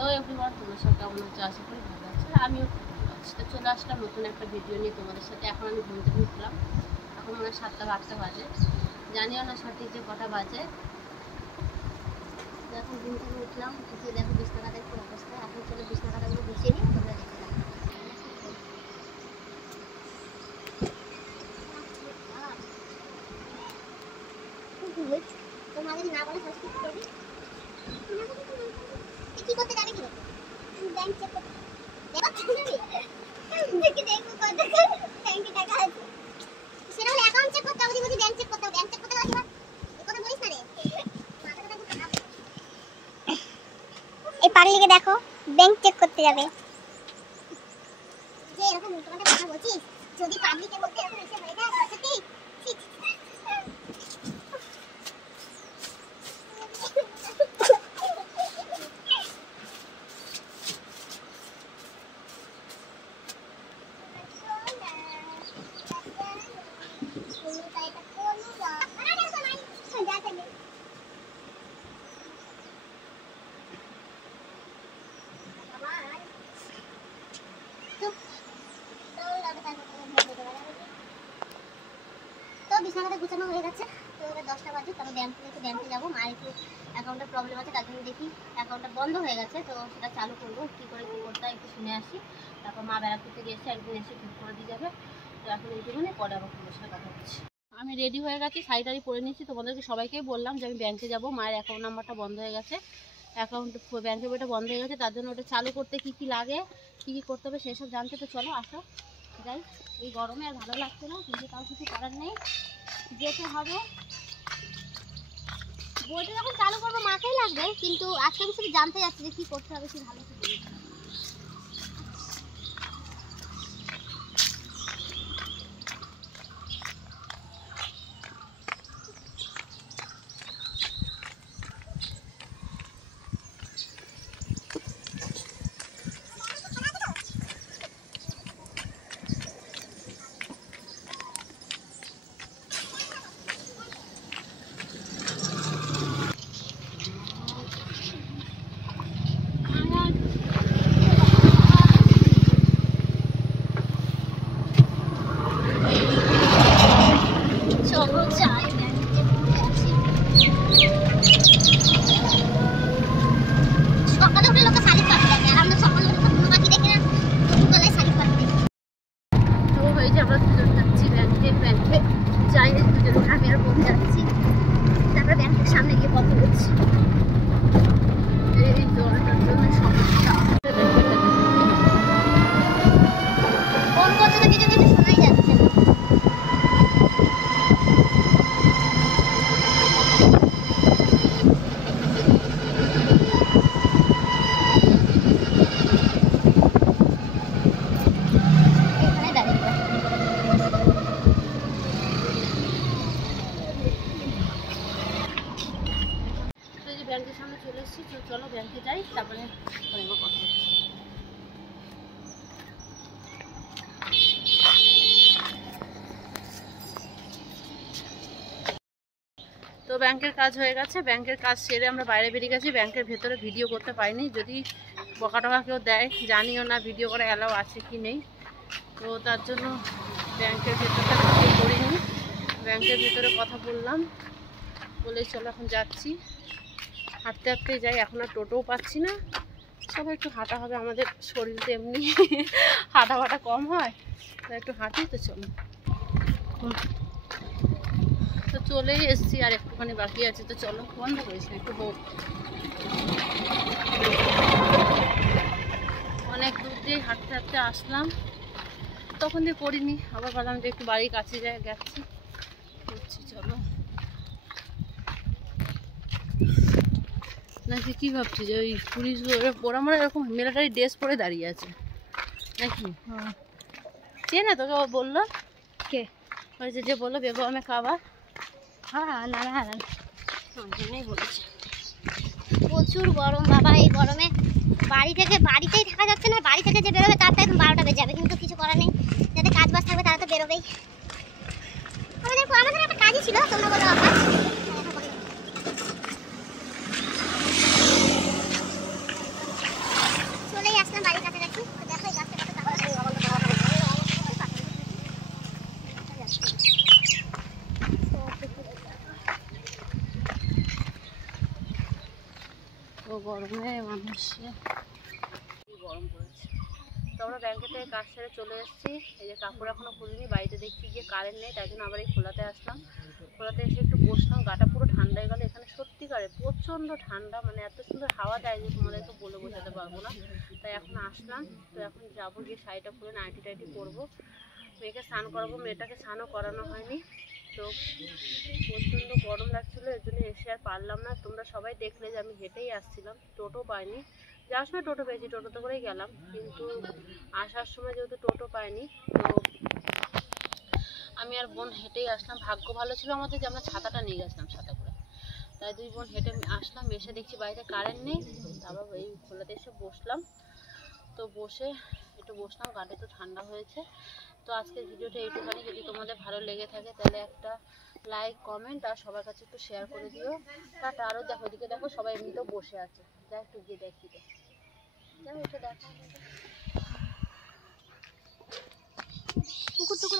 Hello everyone, তোমরা সব কেমন আছো? আশা করি ভালো আছো। আমিও খুব ভালো আছি। তো চলে আসলাম নতুন একটা ভিডিও নিয়ে তোমাদের সাথে। এখন আমি ঘুম থেকে উঠলাম, এখন মনে হয় 7টা বাজে, জানিও না সঠিক যে কটা বাজে। এখন ঘুম থেকে উঠলাম, উঠে দেখো বিছনা কাটার কি অবস্থা। এখন চলে বিছনা কাটাগুলো গুছিয়ে নিই, তোমরা দেখে নাও। তোমার যদি না বলে কি করবি? কি করতে যাবে? কি করতে? ব্যাংক চেক করতে দেখো কত ব্যাংকে টাকা আছে। সেটা হলো অ্যাকাউন্ট চেক করতে হবে, ব্যাংক চেক করতে হবে। ব্যাংক চেক করতে গেলে এই কথা বলিস না রে। এই পাগলিকে দেখো ব্যাংক চেক করতে যাবে। যে এরকম উল্টোপাল্টা কথা বলছিস, যদি পাবলিকে বলতে এরকম এসে হয়ে যায় সত্যি ঠিক। বিছানাটা গুছানো হয়ে গেছে। তো এবার 10টা বাজে, কারণ ব্যাংকে যাবো। মায়ের একটু অ্যাকাউন্টের প্রবলেম আছে, তার জন্য দেখি অ্যাকাউন্টটা বন্ধ হয়ে গেছে, তো সেটা চালু করবো। কী করে কী করতে হয় একটু শুনে আসি, তারপর মা বেড়াতে থেকে এসে একদিন এসে ঠিক করে দিয়ে যাবে। তো এখন এইটুকুনি, পরে আবার তোমার সাথে কথা বলছি। আমি রেডি হয়ে গেছি, শাড়ি পরে নিয়েছি। তোমাদেরকে সবাইকেই বললাম যে আমি ব্যাংকে যাবো। মায়ের অ্যাকাউন্ট নাম্বারটা বন্ধ হয়ে গেছে, ব্যাংকের বইটা বন্ধ হয়ে গেছে, তার জন্য ওটা চালু করতে কী কী লাগে, কী কী করতে হবে সেসব জানতে। তো চলো আসো যাই। এই গরমে আর ভালো লাগছে না, কিন্তু তাও কিছু করার নেই, যেতে হবে। বইটা যখন চালু করবো মাকেই লাগবে, কিন্তু আজকে আমি শুধু জানতে যাচ্ছি যে কী করতে হবে, কি ভালো করে। সামনে গিয়ে কথা বলছি। এই জলটার জন্য সমস্যা। ফোন করছে তো কিছু কিছু শোনাই যাচ্ছে না। এখানে দাঁড়িয়ে ব্যাংকের সামনে চলে এসেছি। চলো ব্যাংকে যাই, তারপরে কথা বলছি। তো ব্যাংকের কাজ হয়ে গেছে, ব্যাংকের কাজ সেরে আমরা বাইরে বেরিয়ে গেছি। ব্যাংকের ভেতরে ভিডিও করতে পারিনি, যদি বকা টকা কেউ দেয় জানিও না ভিডিও করা অ্যালাউ আছে কি নেই। তো তার জন্য ব্যাংকের ভেতরটা ভিডিও করিনি। ব্যাংকের ভেতরে কথা বললাম, বলে চলো এখন যাচ্ছি। হাঁটতে হাঁটতে যাই, এখন আর টোটোও পাচ্ছি না। সবাই একটু হাঁটা হবে, আমাদের শরীর তো এমনি হাঁটা ফাটা কম হয়, তো একটু হাঁটি। তো চলো, তো চলেই এসছি, আর একটুখানি বাকি আছে। তো চলো, বন্ধ করিস না, একটু হোক। অনেক দূর দিয়ে হাঁটতে হাঁটতে আসলাম, তখন দিয়ে করিনি। আবার ভাবলাম যে একটু বাড়ির কাছে যায় গেছি, করছি। চলো, নাকি কি ভাবছি যে ওই পুলিশ ওরা মানে এরকম মিলিটারি ড্রেস পরে দাঁড়িয়ে আছে নাকি? চেনে তোকে ও বললো? কে হয়েছে যে বললো বেগমে খাবার? হ্যাঁ, না না না, ওই জন্যই বলেছে। প্রচুর গরম বাবা, এই গরমে বাড়িতেই থাকা যাচ্ছে না। বাড়ি থেকে যে বেরোবে তার তো এখন 12টা বেজে যাবে, কিন্তু কিছু করার নেই। যাদের কাজ বাজ থাকবে তারা তো বেরোবেই। আমাদের একটা কাজই ছিল, তোমরা বলো আমার। গরমে মানুষের গরম পড়েছে। তো আমরা ব্যাংকে থেকে কাজ সেরে চলে এসেছি। এই যে কাপড় এখনো খুলিনি, বাড়িতে দেখছি যে কারেন্ট নেই, তাই জন্য আবার এই খোলাতে আসলাম। খোলাতে এসে একটু বসলাম, গাটা পুরো ঠান্ডা হয়ে গেল। এখানে সত্যিকারে প্রচণ্ড ঠান্ডা, মানে এত সুন্দর হাওয়া দেয় যে তোমাদেরকে বলে বোঝাতে পারবো না। তাই এখন আসলাম। তো এখন যাবো, গিয়ে শাড়িটা খুলে নাইটি টাইটি পরবো, মেয়েকে স্নান করাবো। মেয়েটাকে স্নানও করানো হয়নি। তো প্রচণ্ড গরম লাগছিলো, এর জন্য এসে আর পারলাম না। তোমরা সবাই দেখলে যে আমি হেঁটেই আসছিলাম, টোটো পাইনি। যাওয়ার সময় টোটো পেয়েছি, টোটোতে করেই গেলাম, কিন্তু আসার সময় যেহেতু টোটো পাইনি, তো আমি আর বোন হেঁটেই আসলাম। ভাগ্য ভালো ছিল আমাদের যে আমরা ছাতাটা নিয়ে গেছিলাম, ছাতা করে। তাই দুই বোন হেঁটে আসলাম। এসে দেখছি বাড়িতে কারেন্ট নেই। তারপর এই খোলাতে এসে বসলাম। তো বসে একটু বসলাম, গাটা একটু ঠান্ডা হয়েছে। তো আজকের ভিডিওটা এইটুখানি। যদি তোমাদের ভালো লেগে থাকে তাহলে একটা লাইক, কমেন্ট আর সবার কাছে একটু শেয়ার করে দিও। টাটা। আরও দেখো, ওদিকে দেখো, সবাই এমনিতেও বসে আছে। যা একটু গিয়ে দেখি, উঠে দেখো পুকুর টুকুর